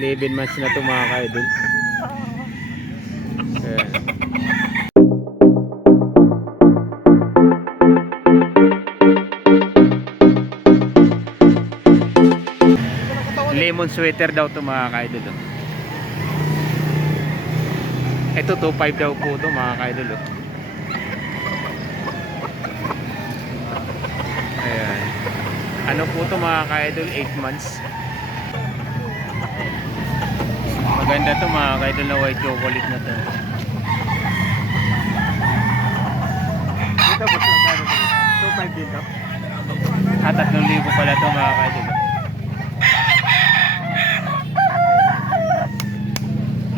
11 months na ito mga ka-idol. Ayan. Lemon sweater daw ito mga ka-idol. Ito 2.5 daw po ito mga ka-idol. Ayan. Ano po ito mga ka-idol? 8 months. Maganda ito mga ka-idol na white chocolate na ito. Dito po ito 2.5 din ito. At 3,000 pala ito mga ka-idol.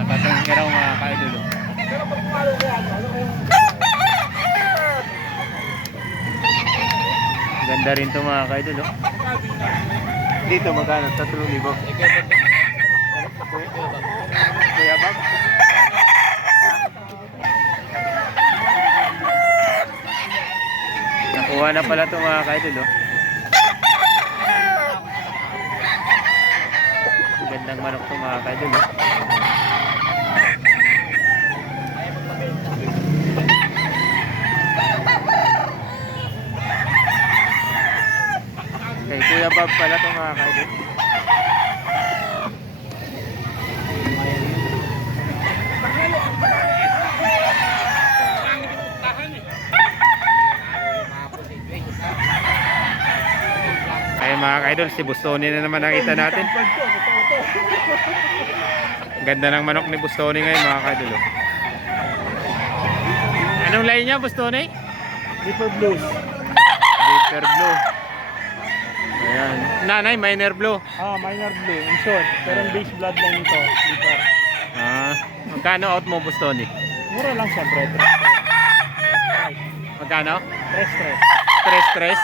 Nakatang kiraw mga ka-idol. Ganda rin ito mga ka-idol. Dito magkano? 3,000. Kuya Bob? Nakuha na pala ito mga ka-idol. Gandang manok ito mga ka-idol. Kay Kuya Bob pala ito mga ka-idol. Kaya mga ka-idol, si Bustoni na naman nakita natin. Ganda ng manok ni Bustoni ngayon mga ka-idol. Anong line niya Bustoni? Deeper Blue. Deeper Blue. Ayan. Nanay, Minor Blue. Minor Blue, in short. Pero ang base bloodline nito, Deeper. Magkano out mo Bustoni? Mura lang siya, bro. Magkano? Stress. 3-3.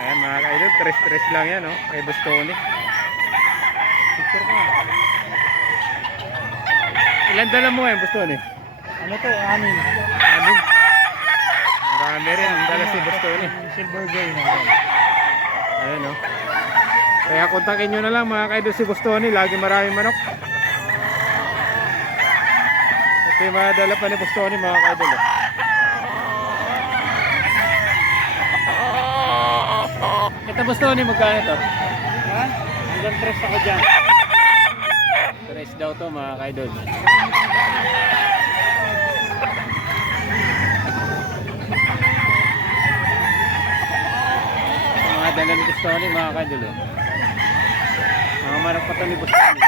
Ayan mga ka-idol, 3-3 lang yan, kay Bustoni. Picture ko. Ilan dala mo ngayon Bustoni? Ano to? Anin. Anin. Marami rin ang dala si Bustoni. Silver gray na. Ayan Kaya kontakin nyo na lang mga ka-idol si Bustoni. Lagi maraming manok. Ito yung mga dala pa ni Bustoni mga ka-idol. Ito Bustoni, magkano ito? Ha? Hanggang 3 ako dyan. 3 daw to mga ka-idol. Mga dala ni Bustoni mga ka-idol. Mga manok pa ito ni Bustoni.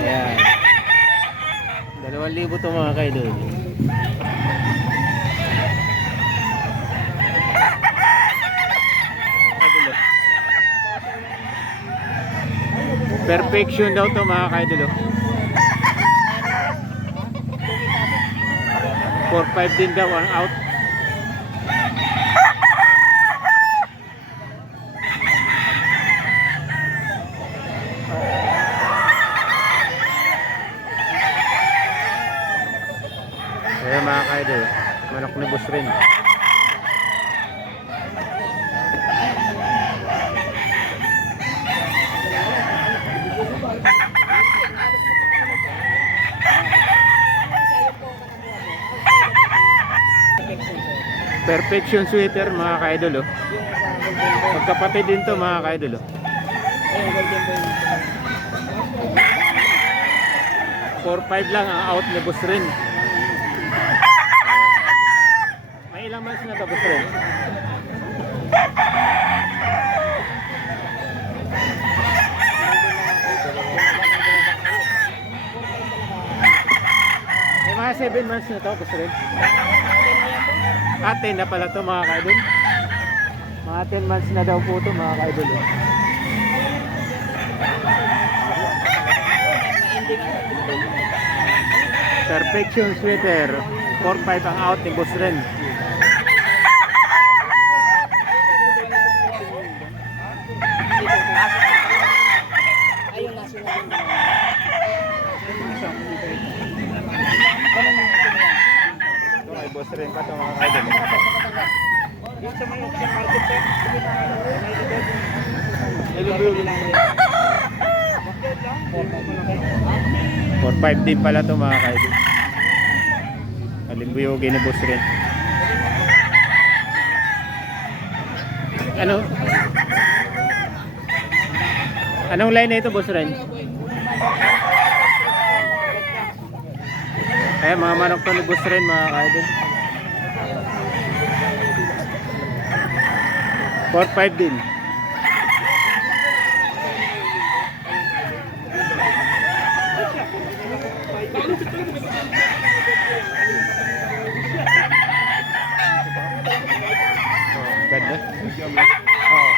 Ayan. 2,000 ito mga ka-idol. Perfection daw to mga ka-idol. 4-5 din daw ang out. Ayan mga ka-idol, manok ni Boss rin. Perfection sweater mga ka-idol. Magkapatid din to mga ka-idol. 4-5 lang ang out ni Boss rin. May ilang months na to Boss rin? May mga 7 months na to Boss rin. 10 na pala to mga ka-idol. Mga 10 months na daw po to mga ka-idol. Perfection sweater 4-5 ang out ni Boss rin. Ito kay Boss rin pa ito mga ka-idol. Yung sa may option 4-5 din pala to mga kaidol. Alimbuyogin ni boss rin. Anong line na ito, boss rin? Eh, mga manok to ni boss rin mga kaidol. 4-5 din. Ganda. Oo.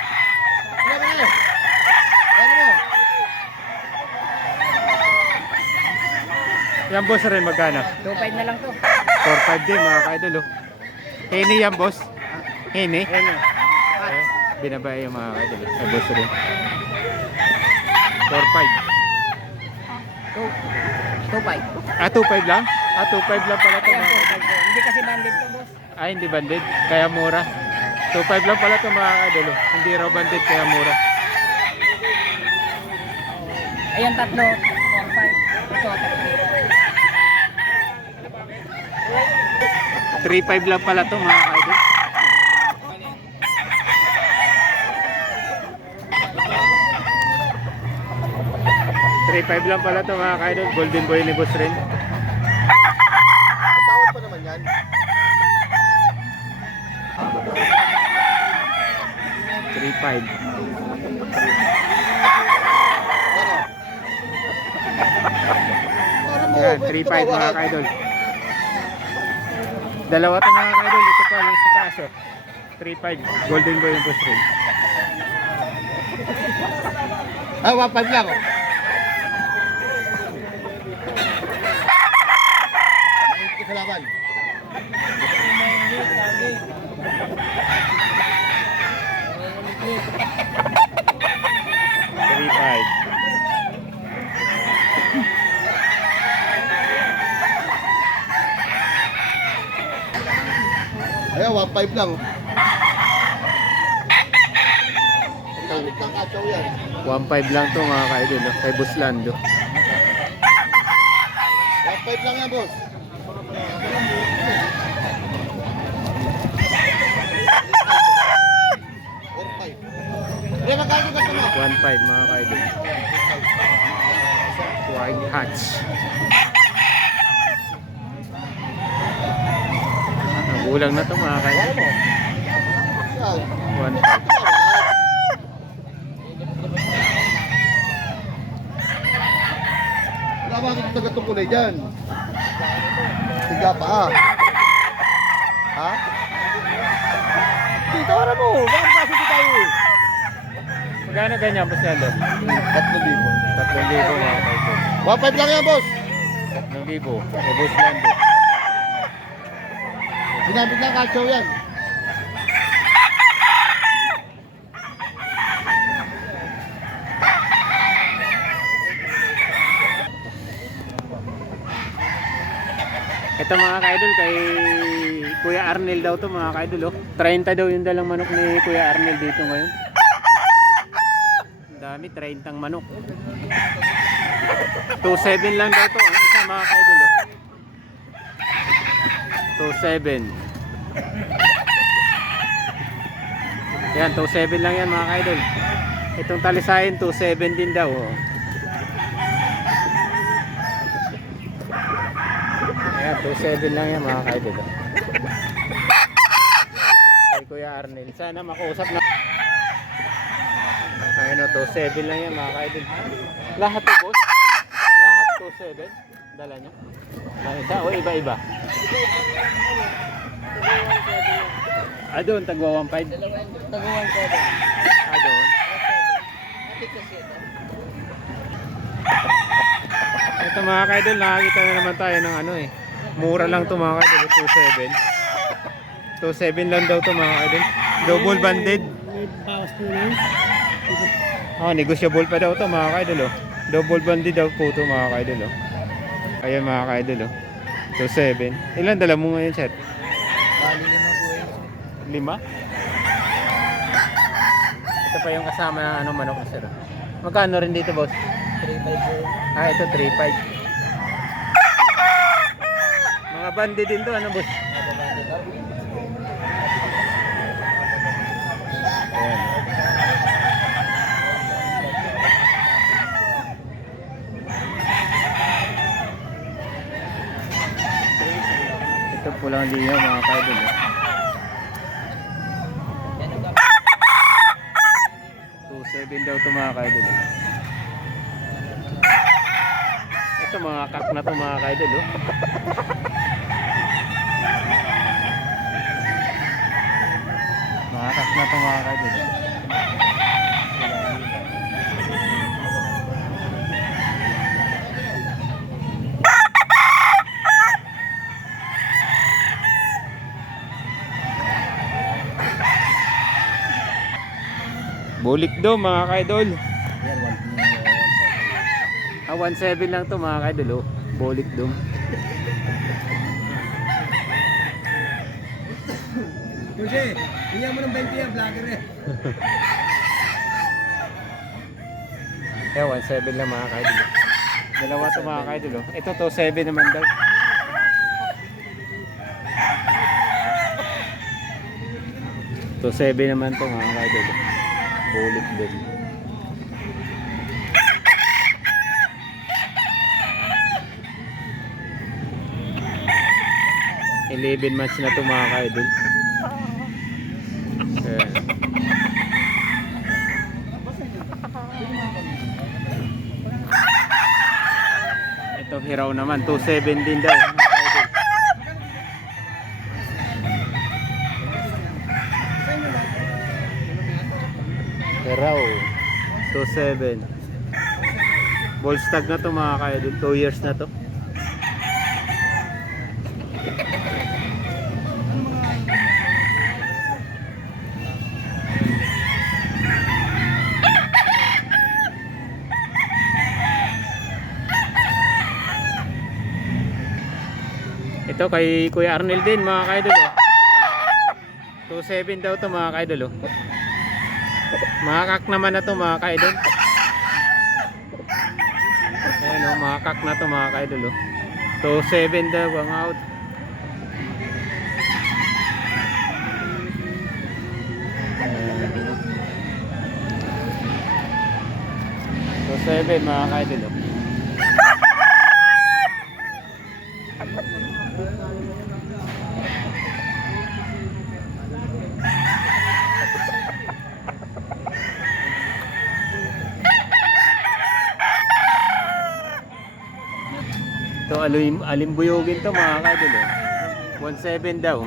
Yan boss rin magkano? 2.5 na lang to. 4-5 din mga kaidol oh. Hini yan boss? Hini? Ayan Eh, binabay yung mga kaidol oh. Ay boss rin. 4-5. 2.5. Ah, 2-5 lang? Ah, 2-5 lang pala ito Ayan, mga 2.5 to. Hindi kasi bandit to, boss. Ay, hindi banded. Kaya mura. 2-5 lang pala ito mga kaidol oh. Hindi raw banded kaya mura. Ayan, tatlo. 4.5. Ito, tatlo. 3-5 lang pala ito mga kaidol. $3.5 lang pala ito mga kaidol. Golden boy ni boss rin. May tawad pa naman yan. Yan, 3.5 mga kaidol. Dalawa ito mga kaidol. Ito pa yung sa taas oh. 3.5. Golden boy yung boss rin. Ah, 1.5 lang. Salamat. Ayan, 1.5 lang. Gamit ng kachaw yan. 1.5 lang to mga kaidol oh. Kay Boss Lando. 1.5 lang yan, boss. Hindi, magkano ka ito mo? 1.5 mga kaidol. Wide hatch. Nagulang na to mga kaidol. Yan. 1.5. Wala ba ang tagatong kulay dyan? Tiga pa Ha? Dito ka na mo! Bakit kasi di tayo eh? Magkano ganyan Boss Lando? 3,000. 3,000 mga kaidol. 1.5 lang yan, boss! 3,000. Kay Boss Lando. Ginamit ng kachaw yan. Ito mga kaidol kay Kuya Arnel daw to mga kaidol oh. 30 daw yung dalang manok ni Kuya Arnel dito ngayon. Ang dami, 30 manok. 2.7 lang daw to ang isa mga kaidol oh. 2.7. Yan, 2.7 lang yan mga kaidol. Itong talisayin 2.7 din daw oh. Ayan, 2.7 lang yan mga kaidol. Kay Kuya Arnel. Sana makausap na. Ayun o, 2.7 lang yan mga kaidol. Lahat to boss? Lahat 2.7? Dala nyo? Lang isa o iba-iba? Doon, tagwa 1.5? Taguan 7. Doon. Ito mga kaidol, nakakita na naman tayo ng ano eh. Mura lang to mga kaidol, 2.7. 2.7 lang daw to mga kaidol. Double banded. May bawas po na yun. Negotiable pa daw to mga kaidol oh. Double banded daw po to mga kaidol oh. Ayan mga kaidol oh. 2.7. Ilan dala mo ngayon, sir? Bali 5 po yun. 5? Ito pa yung kasama ng ano, manok na sir. Magkano rin dito, boss? 3.5 po. Ah, ito 3.5. Mga bandi din to, ano, boss? Ayan. Ito pulang liyaw mga kaidol. 2.7 daw ito mga kaidol. Ito mga kak na ito mga kaidol. Mga kak na ito mga kaidol. Bulik daw mga kaidol. Ah, 1.7 lang to mga kaidol. Bulik daw. Kasi, hindi mo ng 20 yan, vlogger eh. Eh, 1.7 lang mga kaidol. Dalawa to mga kaidol. Ito to 7 naman daw. To 7 naman to mga kaidol. Bulik din. Eleven months na to mga kaidol. Ayan. Ito hiraw naman 2.7 din daw mga kaidol. Hiraw 2.7. Bolstag na to mga kaidol. 2 years na to. Ito kay Kuya Arnel din mga kaidol. 2.7 daw to mga kaidol. Mga kak naman na to mga kaidol. Ayan o, mga kak na to mga kaidol. 2.7 daw ang out. So 7 mga kaidol. Ito alimbuyogin to mga kaidol. 1.7 daw.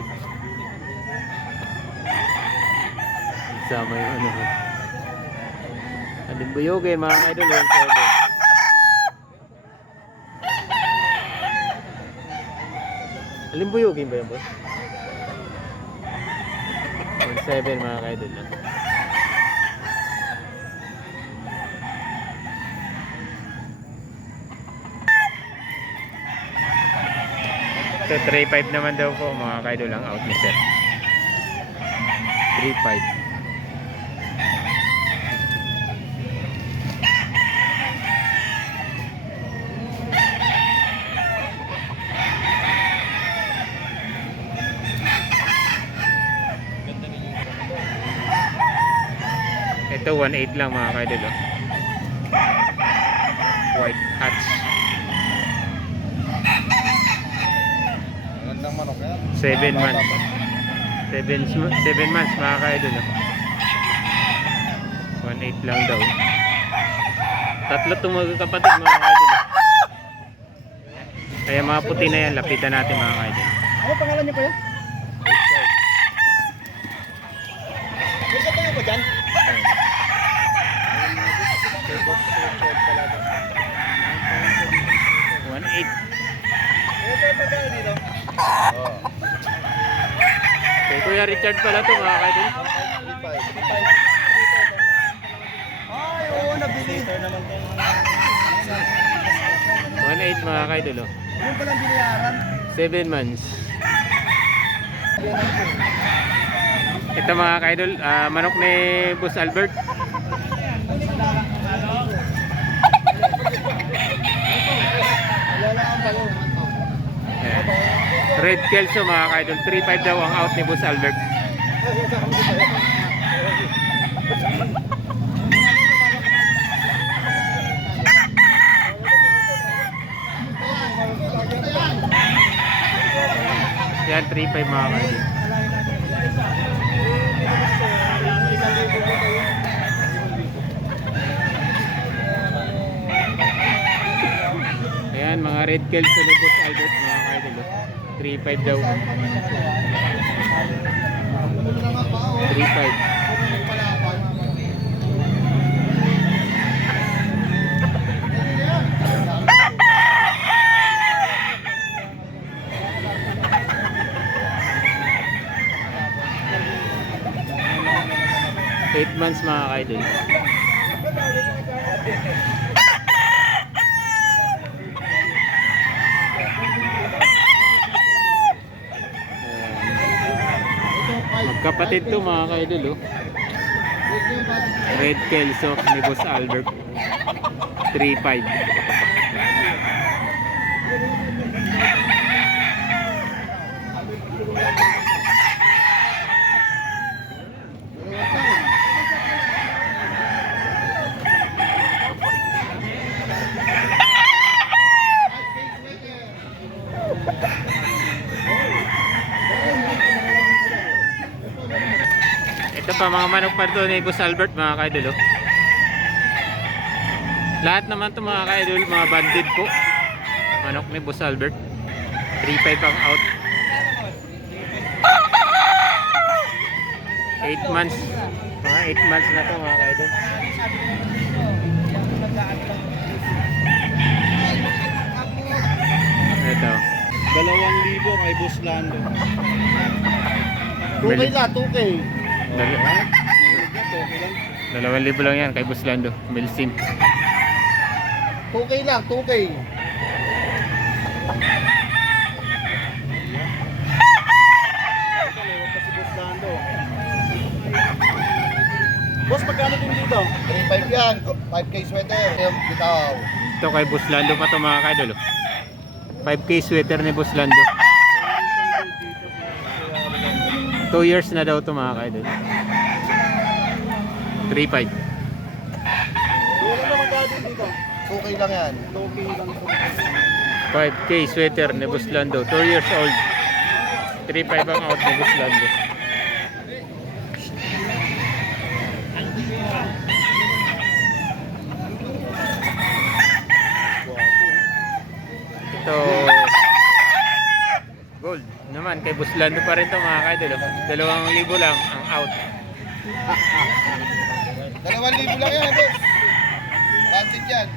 Sama yung ano. Alimbuyogin mga kaidol 1.7. Alimbuyogin ba yun boss? 1.7 mga kaidol. So 3.5 naman daw po mga kaidol ang out ni sir. 3.5. Ito 1.8 lang mga kaidol. White hats. 7 months. 7 months mga kaidol. 1.8 lang daw. Tatlo itong magkakapatid mga kaidol. Kaya mga puti na yan, lapitan natin mga kaidol. Ano pangalan niyo pa yan? Gusto tayo ba dyan? 1.8. Ito ba tayo dito? Kay Kuya Richard pala to mga kaidol. Ay, oo, nabili. 1.8 mga kaidol. Yung palang binayaran. 7 months. Ito mga ka-idol, manok ni Boss Albert. Ayan. Red Kelso mga ka-idol, 3.5 daw ang out ni Boss Albert. Yan, 3.5 mga ka-idol. Ayan, mga Red Kelso ni Boss Albert mga ka-idol. 3.5 daw. 3.5. Eight months mga ka-idol. Magkapatid to mga ka-idol, oh. Red Kelso ni Boss Albert, 3.5. Ito pa mga manok pa ito ni Boss Albert mga ka-idol, oh. Lahat naman to mga ka-idol, mga banded po. Manok ni Boss Albert, 3.5 ang out. 8 months. Mga 8 months na to mga ka-idol. Ito 2,000 kay Boss Lando. 2K lang, 2K. 2,000 lang yan kay Boss Lando. Milsim. 2K lang, 2K. Boss, magkano din dito? 3.5 yan, 5K sweater, yung bitaw. Ito kay Boss Lando pa to mga ka-idol, oh. 5K sweater ni Boss Lando. 2 years na daw to mga ka-idol. 3.5. Wala na magkano din dito? 2K lang yan. 2K lang. 5K sweater ni Boss Lando, 2 years old. 3.5 ang out ni Boss Lando. Ito gold naman kay Boss Lando pa rin to mga ka-idol, oh. 2,000 lang ang out. 2,000 lang yan, boss. Bandit yan.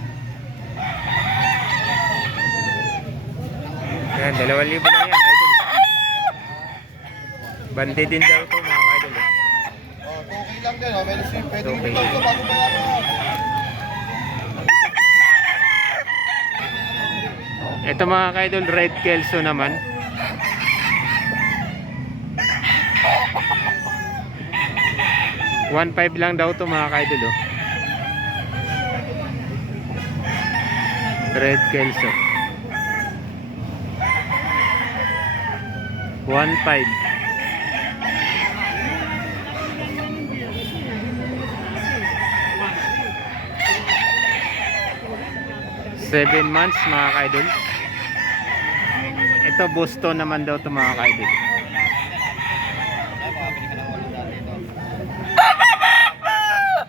Yan, 2,000 lang yan, idol. Bande din daw to mga ka-idol, oh. Oh, 2K lang din, oh. May receipt, pwede 2K. ito ito bago bayaran. Ito mga ka-idol, Red Kelso naman. $1.5 lang daw to mga ka-idol, oh. Red Kelso 1.5. Seven months mga ka-idol. Ito Boston naman daw to mga ka-idol.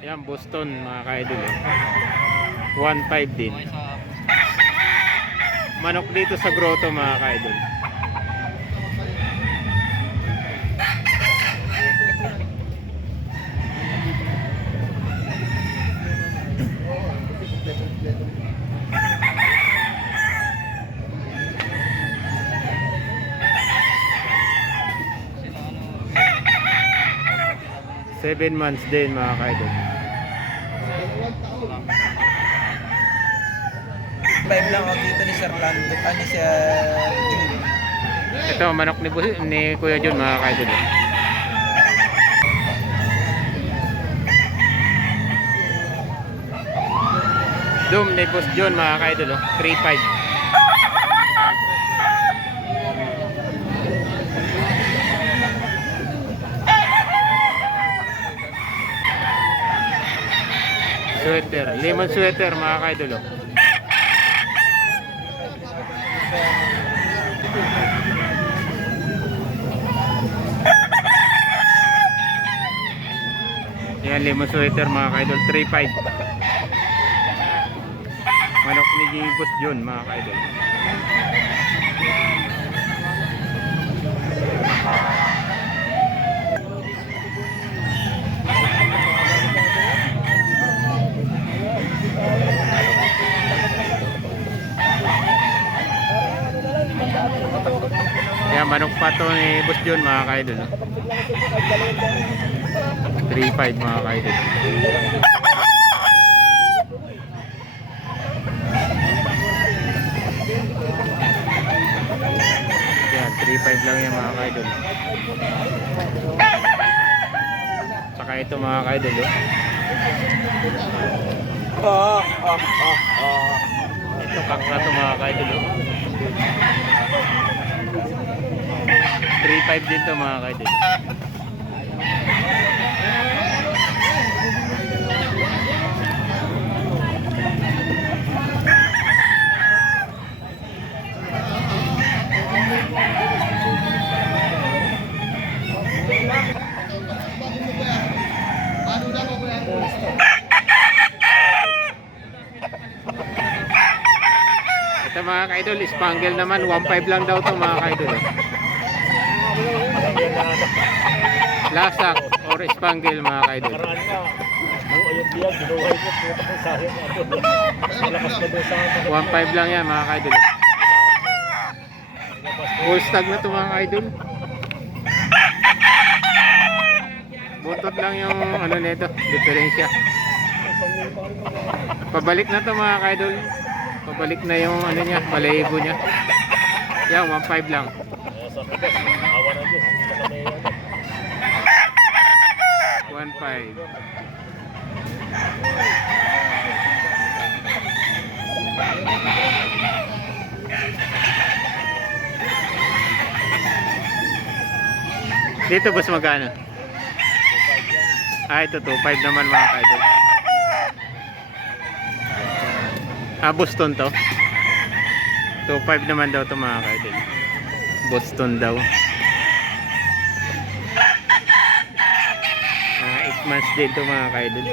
Yan Boston mga ka-idol, eh. 1.5 din. Manok dito sa grotto mga ka-idol. Seven months din mga ka-idol. 5 lang ako dito ni Sir Lando, ni Sir June. Ito manok ni Kuya John mga ka-idol, eh. Doom ni Boss John mga ka-idol, oh. 3.5. Sweater, lemon sweater mga ka-idol, oh. Yan, lemon sweater mga ka-idol, 3.5. Manok ni Boss John mga ka-idol. Yan, manok pa to ni Boss John mga ka-idol, oh. 3.5 mga ka-idol. Yan, 3.5 lang yan mga ka-idol. Saka ito mga ka-idol, oh. Ito kak na to mga ka-idol, oh. 3.5 din to mga ka-idol. Ito mga ka-idol, spangle naman, 1.5 lang daw to mga ka-idol. Lasak or spangle mga ka-idol. 1.5 lang yan mga ka-idol. Full stag na to mga ka-idol. Buntot lang yung ano nito, diferensya. Pabalik na to mga ka-idol. Pabalik na yung ano niya, balahibo niya. Yan, 1.5 lang. 1.5. Dito boss magkano? Ah, ito 2.5 naman mga ka-idol. Ah, Boston to. 2.5 naman daw to mga ka-idol. Boston daw. 8 months din to mga ka-idol.